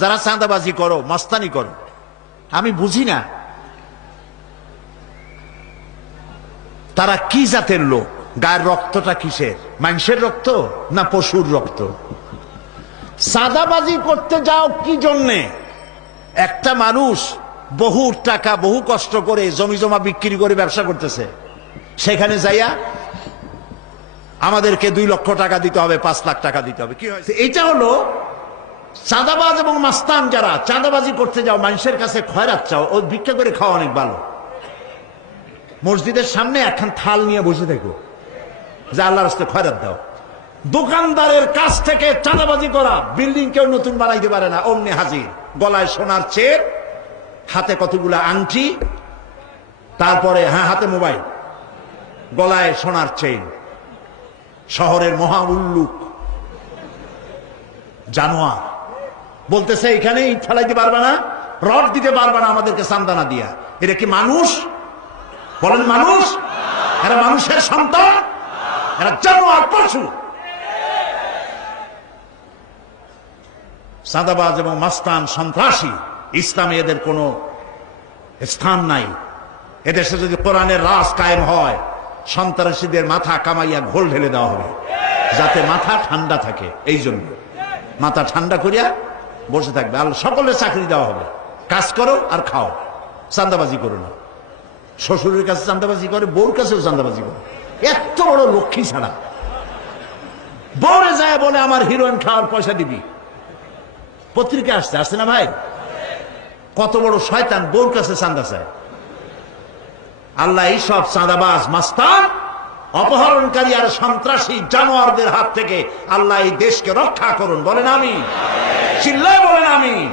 যারা চাঁদাবাজি করো, মস্তানি করো, আমি বুঝি না তারা কি জাতের লোক, গায়ের রক্তটা কিসের, মানুষের রক্ত না পশুর রক্ত? চাঁদাবাজি করতে যাও কি জন্যে? একটা মানুষ বহু টাকা বহু কষ্ট করে জমি জমা বিক্রি করে ব্যবসা করতেছে, সেখানে যাইয়া আমাদেরকে 2 লক্ষ টাকা দিতে হবে, 5 লাখ টাকা দিতে হবে, কি হয়েছে? এইটা হলো চাঁদাবাজ এবং মাস্তান। যারা চাঁদাবাজি করতে যাও, মানুষের কাছে খয়রাত চাও, ও ভিক্ষা করে খাওয়া অনেক ভালো। মসজিদের সামনে একখান থাল নিয়ে বসে থাকো, যে আল্লাহর রাস্তায় খয়রাত দাও। দোকানদারের কাছ থেকে চাঁদাবাজি করা, বিল্ডিং কেউ নতুন বানাইতে পারে না, অমনি হাজির। গলায় সোনার চেন, হাতে কতগুলা আংটি, তারপরে হাতে মোবাইল, গলায় সোনার চেন। শহরের মহা উল্লুক জানোয়ার বলতেছে এখানে ইট ফেলাইতে পারবে না, রড দিতে পারবে না আমাদেরকে চান্দানা দিয়া। এটা কি মানুষ? বলেন মানুষ? এরা মানুষের সন্তান? এরা জানোয়ার, পশু। চাঁদাবাজ এবং মাস্তান, সন্ত্রাসী, ইসলামে এদের কোনো স্থান নাই। এদেশে যদি কোরআনের রাজ কায়েম হয়, সন্ত্রাসীদের মাথা কামাইয়া ঘোল ঢেলে দেওয়া হবে, যাতে মাথা ঠান্ডা থাকে। এই জন্য মাথা ঠান্ডা করিয়া বসে থাকবে। আর সকলের চাকরি দেওয়া হবে, কাজ করো আর খাও, চাঁদাবাজি করো না। শ্বশুরের কাছে চাঁদাবাজি করে, বউর কাছেও চাঁদাবাজি করে। এত বড় লক্ষ্মী ছাড়া বউরে যায় বলে আমার হিরোইন খাওয়ার পয়সা দিবি। পত্রিকা আসছে না ভাই? কত বড় শয়তান, বউর কাছে চাঁদা চায়। আল্লাহ এইসব চাঁদাবাজ, মাস্তান, অপহরণকারী আর সন্ত্রাসী জানোয়ারদের হাত থেকে আল্লাহ এই দেশকে রক্ষা করুন। বলেন আমিন। চিল্লায় বলেন আমিন।